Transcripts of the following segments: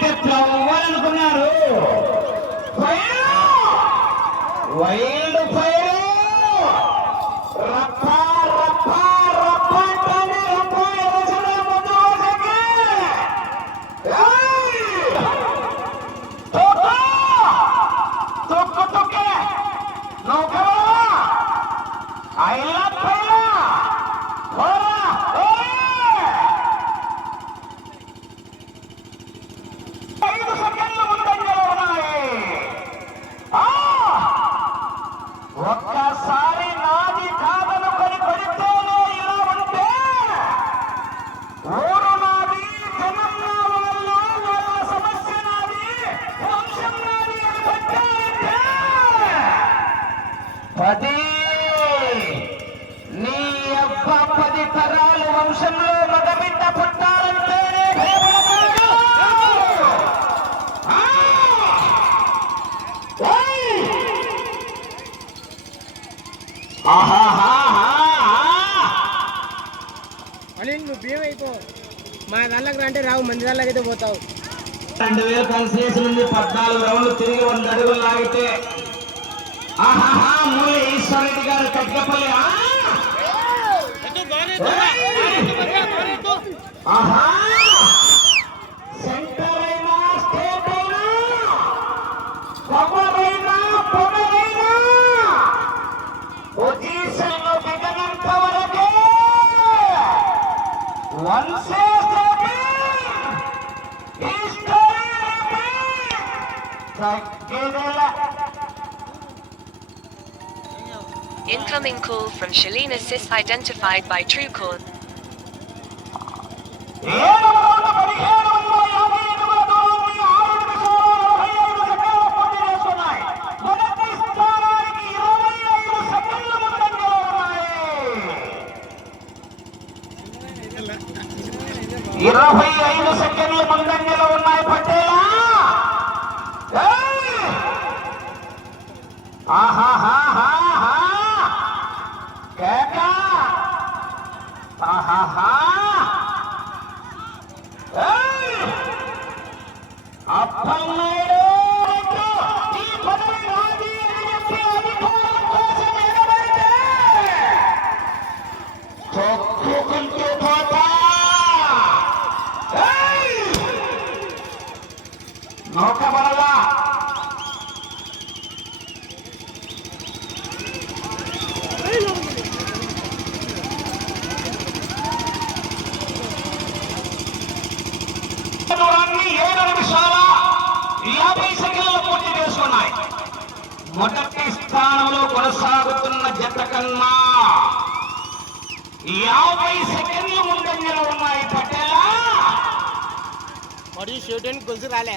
అవ్వాలనుకున్నారు. తవ్వాలనుకున్నారు wild అలీన్ నువ్వు భీమ్ అయిపో మా దాంట్లోకి రంటే రావు మంది దాంట్లోకి అయితే పోతావు రెండు వేల కన్సలేషన్ ఉంది పద్నాలుగు రౌండ్లు తిరిగి వంద అడుగులు లాగితే ఆహాహా మూలి మూల ఈశ్వరెడ్డి గారు కట్కపల్లి ఆహా సెంటర్ అయినా స్టేట్ అయినా కొమ్మరైనా పొగరైనా Incoming call from Shalina Sis identified by TrueCall. ఏడు ఇరవై ఐదు సెకండ్లు ముందంజలో ఉన్నాయి పట్టేలా ఆహాహాహాహా! కేక! ఆహాహా! నౌకబడలా మొదటి స్థానంలో కొనసాగుతున్న జత కన్నా యాభై సెకండ్లు ముందంజలో ఉన్నాయి పటేలా. మరియు షూటింగ్ గొలుసు రాలే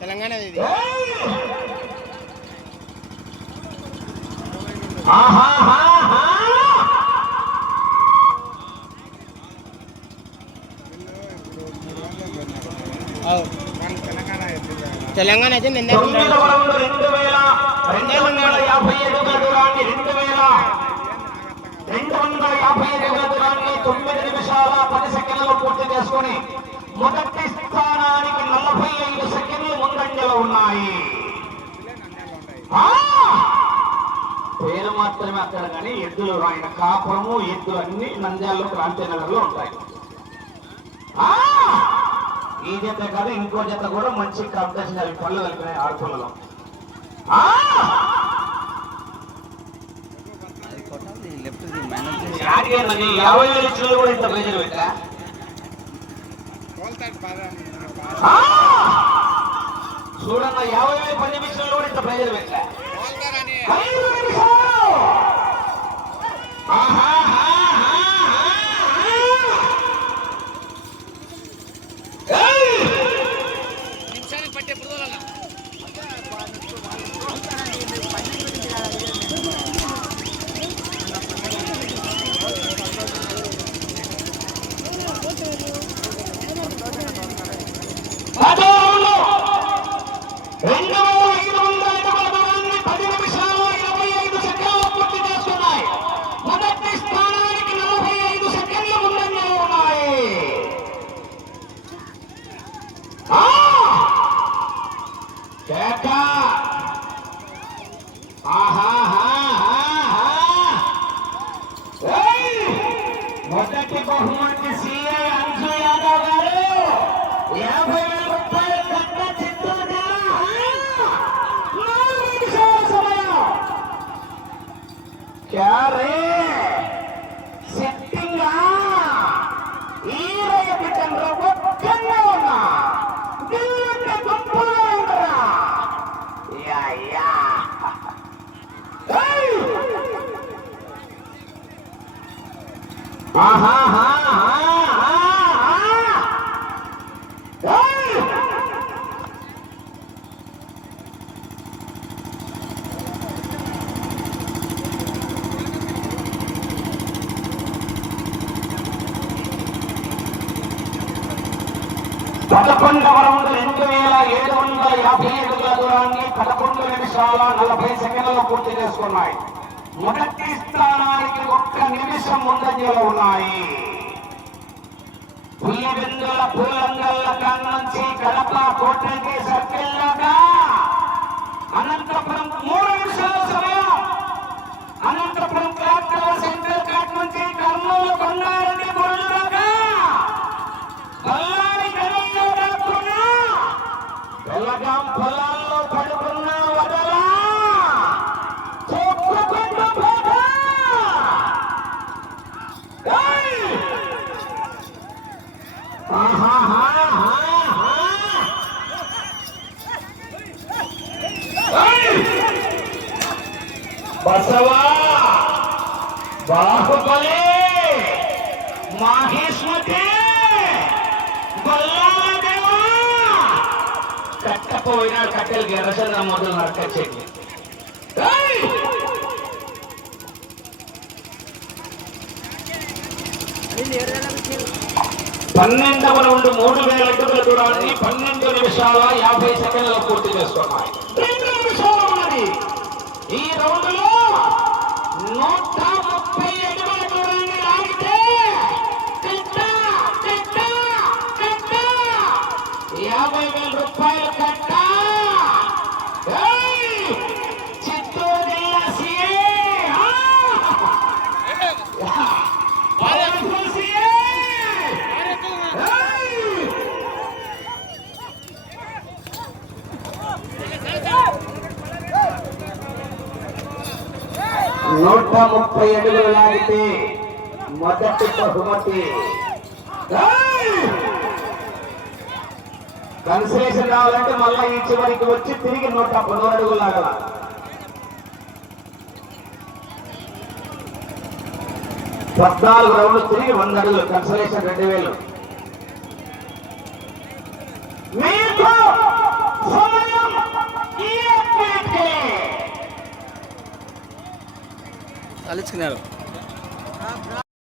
తెలంగాణ ఇది! తెలంగాణ అయితే నిన్న రౌండ్ వందల యాభై దూరాన్ని తొమ్మిది నిమిషాల పది సెకండ్లు పూర్తి చేసుకొని మొదటి స్థానానికి నలభై ఐదు సెకండ్లు ముందంజలో ఉన్నాయి! పేరు మాత్రమే అక్కడ కానీ ఎద్దులు ఆయన కాపురము ఎద్దులు అన్ని నంద్యాలలో క్రాంతినగర్లో ఉంటాయి. ఆ! ఈ జత కాదు ఇంకో జత కూడా మంచి కాంపిటీషన్ అవి పళ్ళు కలిపినాయి ఆడపిల్లలో యాభై వేలు ఇచ్చిన కూడా ఇంత ప్రెజర్ పెట్టా! చూడన్న యాభై వేలు పది నిమిషాలు కూడా ఇంత ప్రెజర్ పెట్టా ఐదు నిమిషాలు! Quietas! పదకొండవ రౌండ్ రెండు వేల ఏడు వందల యాభై అడుగుల దూరాన్ని పదకొండు నిమిషాల నలభై సెకండ్లలో పూర్తి చేసుకున్నాయి. మొదటి స్థానానికి ఒక్క నిమిషం ముందంజలో ఉన్నాయి. పులివెందుల పూలంగల్ల కన్నుంచి కడప కోటకి సర్కిల్ దాకా బసవా! బాహుబలే! మాహిష్మతి! కట్టపోయినా కట్టెలకి ఎర్రచంద్ర మొదలు నరకొచ్చేది. ఏయ్! అనిల్ పన్నెండవ రౌండ్ మూడు వేల అడుగుల దూరాన్ని పన్నెండు నిమిషాల యాభై సెకండ్లలో పూర్తి చేసుకున్నాయి రెండు నిమిషాలు ఉన్నది ఈ రౌండ్లో నూట ముప్పై అడుగుల దూరాన్ని లాగితే కట్ట, కట్ట, కట్ట. యాభై వేల రూపాయలు కట్ట ఏయ్! చిత్తూరు జిల్లా సీఏ ఆ! పవర్ఫుల్ సీఏ నూట ముప్పై అడుగులు లాగితే మొదటి బహుమతి. కన్సలేషన్ రావాలంటే మళ్ళా ఈ చివరికి వచ్చి తిరిగి నూట పదహారు అడుగులు లాగల. పద్నాలుగు రౌండ్లు తిరిగి వంద అడుగులు కన్సలేషన్ రెండు వేలు. మీకు సమయం আলিজ কিনারো